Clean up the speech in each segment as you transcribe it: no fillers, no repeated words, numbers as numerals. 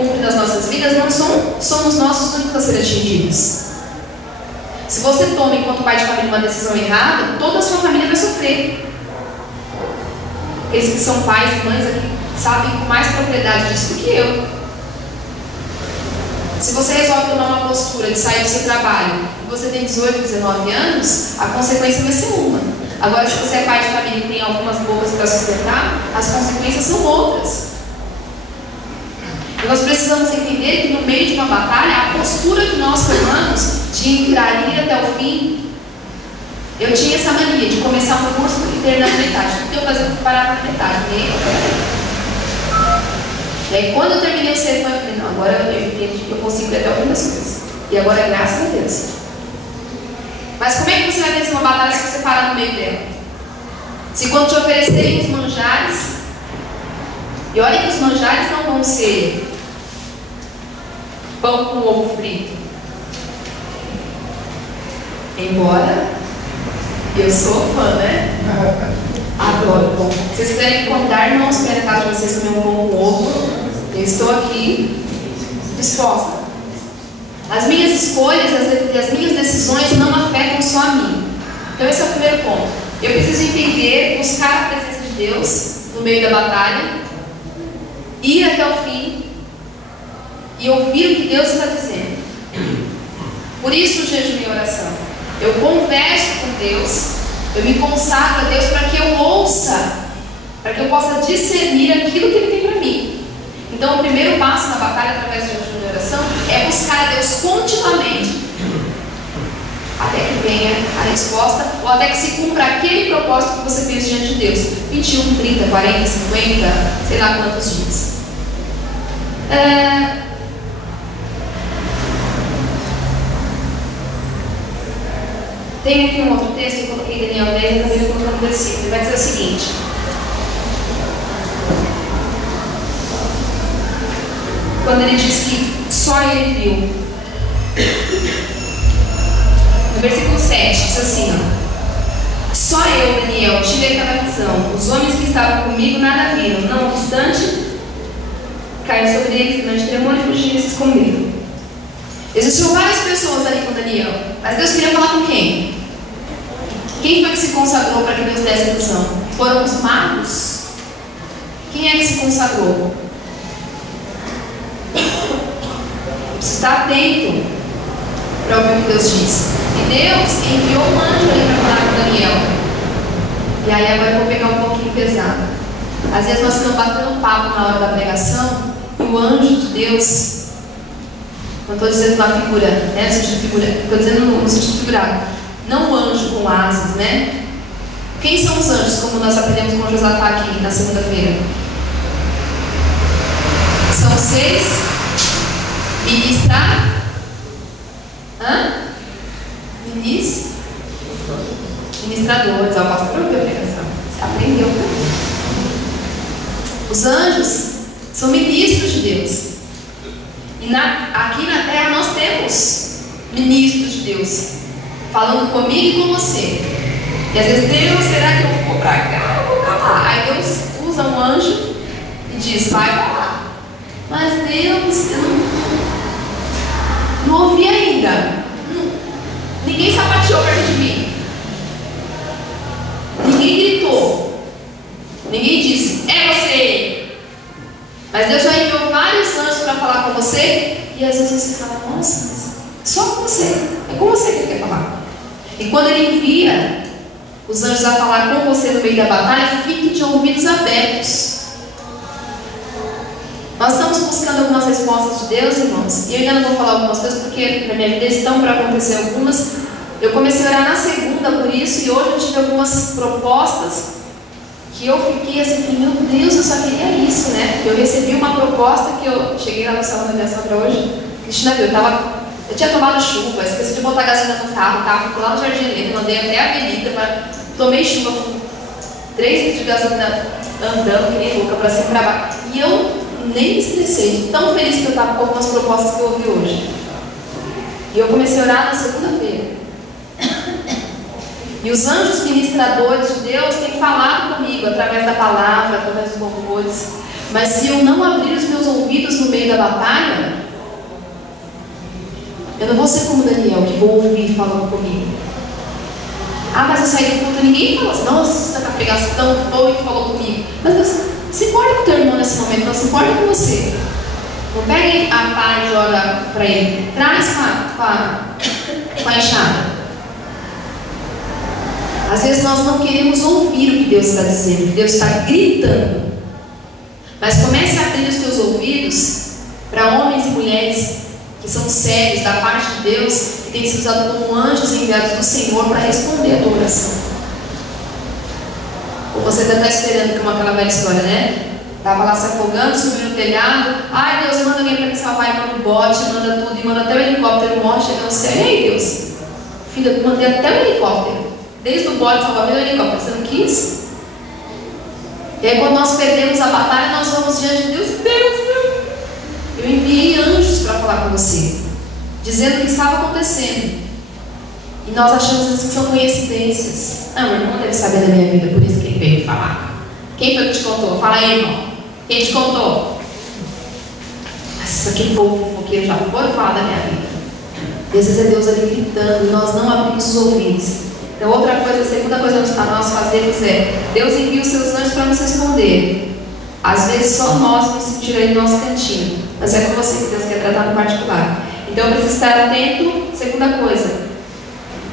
cumpre nas nossas vidas, não somos nós os únicos a serem atingidos. Se você toma, enquanto pai de família, uma decisão errada, toda a sua família vai sofrer. Eles que são pais e mães aqui sabem com mais propriedade disso do que eu. Se você resolve tomar uma postura de sair do seu trabalho e você tem 18, 19 anos, a consequência vai ser uma. Agora, se você é pai de família e tem algumas bocas para sustentar, as consequências são outras. E nós precisamos entender que no meio de uma batalha, a postura que nós tomamos de ir até o fim. Eu tinha essa mania de começar um curso e terminar na metade. Tudo que eu fazia, eu parava na metade. E aí, quando eu terminei o sermão, eu falei, não, agora eu entendi que eu consigo ir até o fim das coisas. E agora, graças a Deus. Mas como é que você vai vencer uma batalha se você parar no meio dela? Se quando te oferecerem os manjares, e olha que os manjares não vão ser pão com ovo frito. Embora eu sou fã, né? Adoro pão. Se vocês quiserem convidar irmãos para a casa de vocês comer um pão com ovo, eu estou aqui disposta. As minhas escolhas e as minhas decisões não afetam só a mim. Então esse é o primeiro ponto. Eu preciso entender, buscar a presença de Deus no meio da batalha, ir até o fim e ouvir o que Deus está dizendo. Por isso o jejum e a oração. Eu converso com Deus, eu me consagro a Deus para que eu ouça, para que eu possa discernir aquilo que Ele tem para mim. Então o primeiro passo na batalha através do jejum e oração é buscar a Deus continuamente, até que venha a resposta, ou até que se cumpra aquele propósito que você fez diante de Deus. 21, 30, 40, 50, sei lá quantos dias. Tem aqui um outro texto, eu coloquei Daniel 10, eu acabei colocando o versículo. Ele vai dizer o seguinte: quando ele diz que só ele viu, no versículo 7, diz assim, ó: só eu, Daniel, tive aquela visão, os homens que estavam comigo nada viram, não obstante, caíram sobre eles grande tremor e fugiram e se esconderam. Existiam várias pessoas ali com Daniel, mas Deus queria falar com quem? Quem foi que se consagrou para que Deus desse a visão? Foram os magos? Quem é que se consagrou? Você está atento para ouvir o que Deus diz. E Deus enviou um anjo ali para falar com Daniel. E aí agora eu vou pegar um pouquinho pesado. Às vezes nós estamos batendo papo na hora da pregação e o anjo de Deus, não estou dizendo uma figura, né, no sentido figurado, estou dizendo no sentido figurado, não o anjo com asas, né? Quem são os anjos, como nós aprendemos com Josafá aqui na segunda-feira? São seres ministradores. O pastor ouviu a pregação, você aprendeu, né? Os anjos são ministros de Deus. E aqui na terra nós temos ministros de Deus falando comigo e com você. E às vezes, Deus, será que eu vou para cá? Eu vou para lá. Aí Deus usa um anjo e diz, vai para lá. Mas Deus, eu não ouvi ainda. Ninguém sapateou perto de mim. Ninguém gritou. Ninguém disse, é você. Mas Deus já enviou vários anjos para falar com você. E às vezes você fala, nossa, mas só com você. É com você que Ele quer falar. E quando Ele envia os anjos a falar com você no meio da batalha, fique de ouvidos abertos. Nós estamos buscando algumas respostas de Deus, irmãos. E eu ainda não vou falar algumas coisas porque na minha vida estão para acontecer algumas. Eu comecei a orar na segunda por isso. E hoje eu tive algumas propostas que eu fiquei assim, meu Deus, eu só queria isso, né? Porque eu recebi uma proposta que eu cheguei lá no salão da aviação para hoje. Cristina viu, eu tinha tomado chuva, esqueci de botar gasolina no carro, o carro ficou lá no Jardim Helena, mandei até a avenida, tomei chuva com 3 litros de gasolina andando, que nem louca, para cima e para baixo. E eu nem me estressei, tão feliz que eu estava com algumas propostas que eu ouvi hoje. E eu comecei a orar na segunda-feira. E os anjos ministradores de Deus têm falado comigo através da palavra, através dos louvores. Mas se eu não abrir os meus ouvidos no meio da batalha, eu não vou ser como Daniel, que vou ouvir falando comigo. Ah, mas eu saí do culto e ninguém falou assim, nossa, a pregação foi que falou comigo. Mas Deus se importa com o teu irmão nesse momento, não se importa com você. Não pegue a pá e joga para ele. Traz com a enxada. Às vezes nós não queremos ouvir o que Deus está dizendo, o que Deus está gritando. Mas comece a abrir os teus ouvidos para homens e mulheres que são sérios da parte de Deus, que têm sido usados como anjos enviados do Senhor para responder a tua oração. Ou você ainda está esperando, como aquela velha história, né? Estava lá se afogando, subiu no telhado. Ai, Deus, manda alguém para me salvar, e manda um bote, manda tudo, e manda até o helicóptero, morre, chega no céu. E aí, Deus? Filho, eu mandei até o helicóptero. Desde o bote, salvar-me do helicóptero. Você não quis? E aí, quando nós perdemos a batalha, nós vamos diante de Deus. Deus, eu enviei anjos para falar com você, dizendo o que estava acontecendo. E nós achamos às vezes que são coincidências. Ah, meu irmão deve saber da minha vida, por isso que ele veio falar. Quem foi que te contou? Fala aí, irmão. Quem te contou? Nossa, que povo fofoqueiro, já foram falar da minha vida. E às vezes é Deus ali gritando, e nós não abrimos os ouvidos. Então, outra coisa, a segunda coisa a nós fazemos é: Deus envia os seus anjos para nos responder. Às vezes só nós nos sentiremos aí no nosso cantinho, mas é com você que Deus quer tratar no particular. Então eu preciso estar atento. Segunda coisa,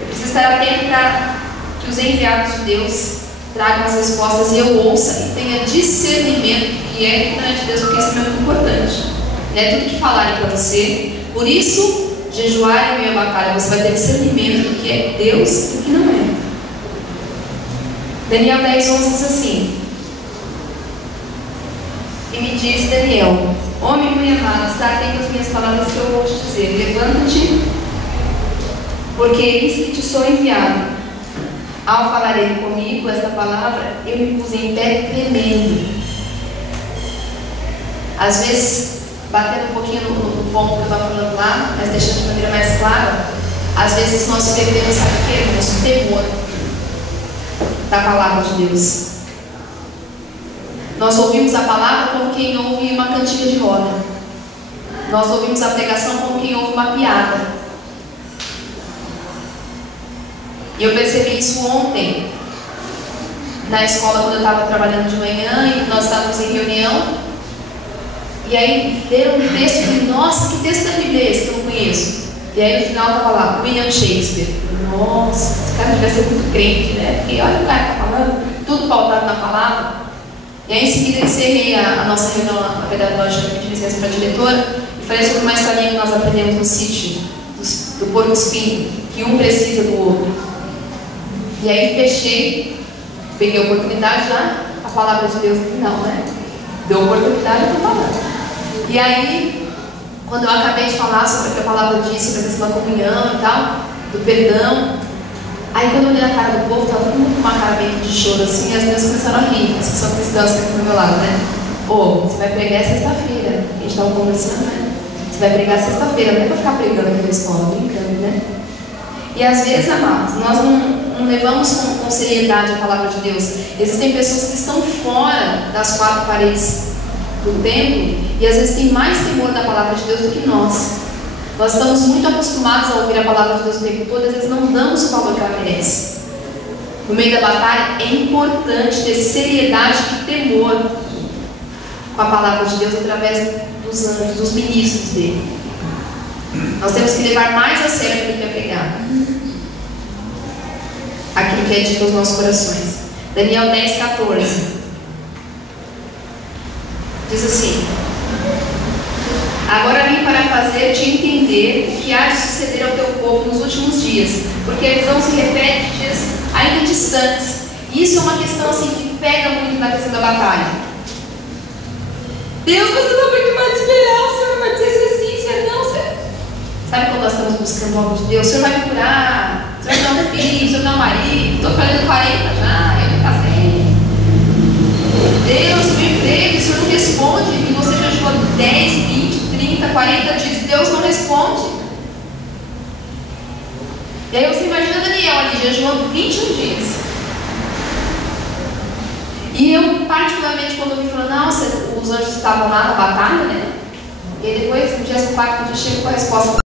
eu preciso estar atento para que os enviados de Deus tragam as respostas e eu ouça e tenha discernimento que é importante de Deus, porque isso é muito importante. Não é tudo que falarem para você. Por isso, jejuar em meio à batalha, você vai ter discernimento do que é Deus e do que não é. Daniel 10:11 diz assim: e me disse Daniel, homem muito amado, está atento às minhas palavras que eu vou te dizer. Levanta-te, porque eis que te sou enviado. Ao falar ele comigo esta palavra, eu me pus em pé tremendo. Às vezes, batendo um pouquinho no ponto que eu estava falando lá, mas deixando de maneira mais clara, às vezes nós perdemos, sabe o que? O nosso temor da palavra de Deus. Nós ouvimos a palavra como quem ouve uma cantiga de roda. Nós ouvimos a pregação como quem ouve uma piada. E eu percebi isso ontem, na escola, quando eu estava trabalhando de manhã e nós estávamos em reunião. E aí deram um texto e eu falei, nossa, que texto é esse que eu não conheço? E aí no final estava lá, William Shakespeare. Nossa, esse cara deve ser muito crente, né? Porque olha o cara que está falando, tudo pautado na palavra. E aí em seguida encerrei a nossa reunião na pedagógica, pedi licença para a diretora e falei sobre uma historinha que nós aprendemos no sítio do porco espinho, que um precisa do outro. E aí fechei, peguei a oportunidade já, a palavra de Deus no final, né? Deu oportunidade, eu estou falando. E aí, quando eu acabei de falar sobre o que a palavra disse, sobre a questão da comunhão e tal, do perdão, aí quando eu olhei a cara do povo, estava todo mundo com uma cara meio de choro assim, e as meninas começaram a rir, as que são cristãs que estão do meu lado, né? Você vai pregar sexta-feira, a gente estava conversando, né? Você vai pregar sexta-feira, não é para ficar pregando aqui na escola, brincando, né? E às vezes, amados, nós não levamos com seriedade a palavra de Deus. Existem pessoas que estão fora das quatro paredes do templo e às vezes têm mais temor da palavra de Deus do que nós. Nós estamos muito acostumados a ouvir a palavra de Deus o tempo todo, às vezes não damos o valor que ela merece. No meio da batalha é importante ter seriedade e temor com a palavra de Deus através dos anjos, dos ministros dele. Nós temos que levar mais a sério aquilo que é pregado, aquilo que é dito aos nossos corações. Daniel 10:14 diz assim: agora vim para fazer-te entender o que há de suceder ao teu povo nos últimos dias, porque a visão se repete de dias ainda distantes. Isso é uma questão assim que pega muito na questão da batalha. Deus, você não vai mais esperar, o Senhor vai dizer se sim, se não, se... Sabe quando nós estamos buscando algo de Deus? O Senhor vai me curar, o Senhor vai dar um filho, o Senhor vai dar um marido, estou fazendo 40 já, eu me casei. Deus, meu emprego, o Senhor não responde, e você já jogou 10, 20, 30, 40 dias, Deus não responde. E aí você imagina Daniel ali, jejuando 21 dias. E eu, particularmente, quando eu vi, falei, nossa, os anjos estavam lá na batalha, né? E depois, no dia 4 dia, chego com a resposta.